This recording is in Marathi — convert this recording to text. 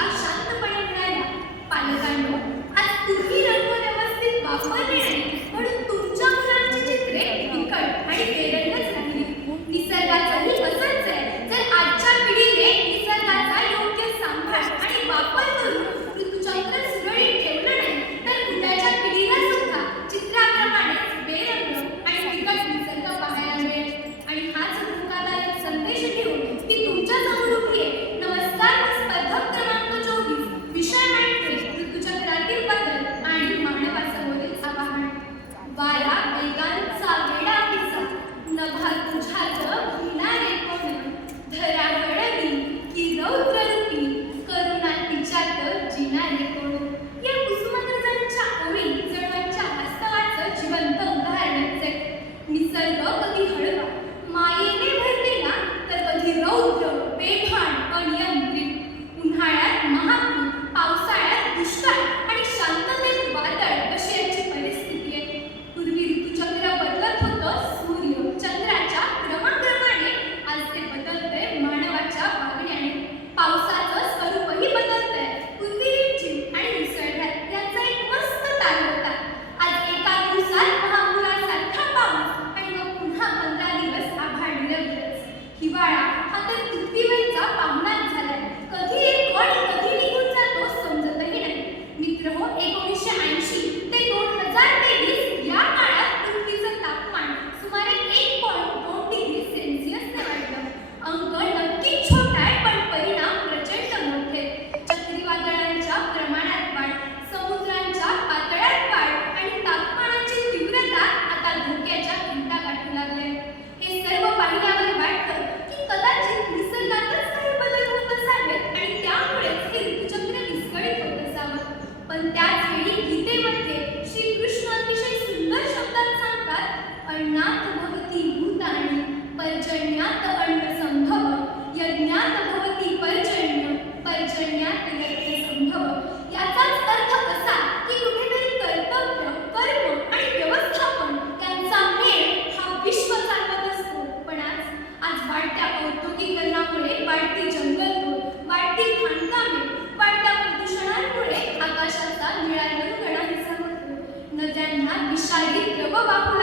शिक्षा शांतपणे मिळाल्या. पालकांनो, आज तुम्ही रंग व्यवस्थित वापरले नाही म्हणून तुमच्या मुलांची चित्रे फिकट आणि बेरंगच राहिली. निसर्गाचंही असंच आहे. जर आजच्या पिढीने निसर्गाचा योग्य सांभाळ आणि वापर करून ऋतुचक्र सुरळीत ठेवलं नाही तर उद्याच्या पिढीला सुद्धा चित्राप्रमाणेच बेरंग आणि फिकट निसर्ग पाहायला मिळेल. आणि हाच धोकादायक संदेश घेऊन ती तुमच्या समोर उभी आहे. नमस्कार, स्पर्धक क्रमांक 24. विषय मांडते ऋतुचक्रातील बदल आणि मानवासमोरील आव्हान. वारा वेगांचा वेडा पिसा, नभा तुझ्यात भिनारे कोण, धरा गळवी की रौद्ररूपी, करुणा तिच्यात जिनारे कोण. या कुसुमाग्रजांच्या ओळी जणूच्या वास्तवाचं जिवंत उदाहरणच आहे. निसर्ग कधी हळवा मायेने भरलेला तर कधी रौद्र बेभान अनियंत्रित. उन्हाळ्यात महापूर, पावसाळ्यात दुष्काळ आणि शांततेत वादळ अशी याची परिस्थिती आहे. पूर्वी ऋतुचक्र बदलत होतं सूर्य चंद्राच्या क्रमाक्रमाने. आज ते बदलतंय मानवाच्या वागण्याने. पावसाचं स्वरूपही बदलतंय. पूर्वी रिमझिम आणि मुसळधार यांचा एक मस्त ताल होता. आज एका दिवसात महापुरासारखा पाऊस आणि मग पुन्हा 15 दिवस आभाळ निरभ्रच. हिवाळा हा तर पृथ्वीवरचा पाहुणाच झालाय. कधी येतो आणि कधी निघून जातो समजतही नाही. मित्रहो, 1980 ते 2023 या काळात पृथ्वीचं तापमान सुमारे 1.2 डिग्री सेल्सिअसने वाढलं. अंक नक्कीच छोटा आहे पण परिणाम प्रचंड मोठे. चक्रीवादळांच्या प्रमाणात वाढ, समुद्रांच्या पातळ्यात वाढ आणि तापमानाची तीव्रता आता धोक्याच्या घंटा गाठू लागल्या. हे सर्व पाहिल्यावर वाटतं की कदाचित निसर्गातच काही बदल होत असावेत आणि त्यामुळेच हे ऋतुचक्र विस्कळीत होत असावं. पण त्याच वेळी गीतेमध्ये श्रीकृष्ण अतिशय सुंदर शब्दात सांगतात, अन्नात भवती भूतानि पर्जन्यात अन्न संभव, यज्ञात भवती पर्जन्य पर्जन्यात यज्ञ संभव. याचाच अर्थ असा की कुठेतरी कर्तव्य, कर्म आणि व्यवस्थापन यांचा मेळ हा विश्व चालवत असतो. पण आज वाढत्या औद्योगिकरणामुळे वाढती जंगलतोड, वाढती खाणकामे, वाढत्या प्रदूषणांमुळे आकाशाचा निळा रंग नाहीसा होतो. नद्यांना विषारी द्रव वाहू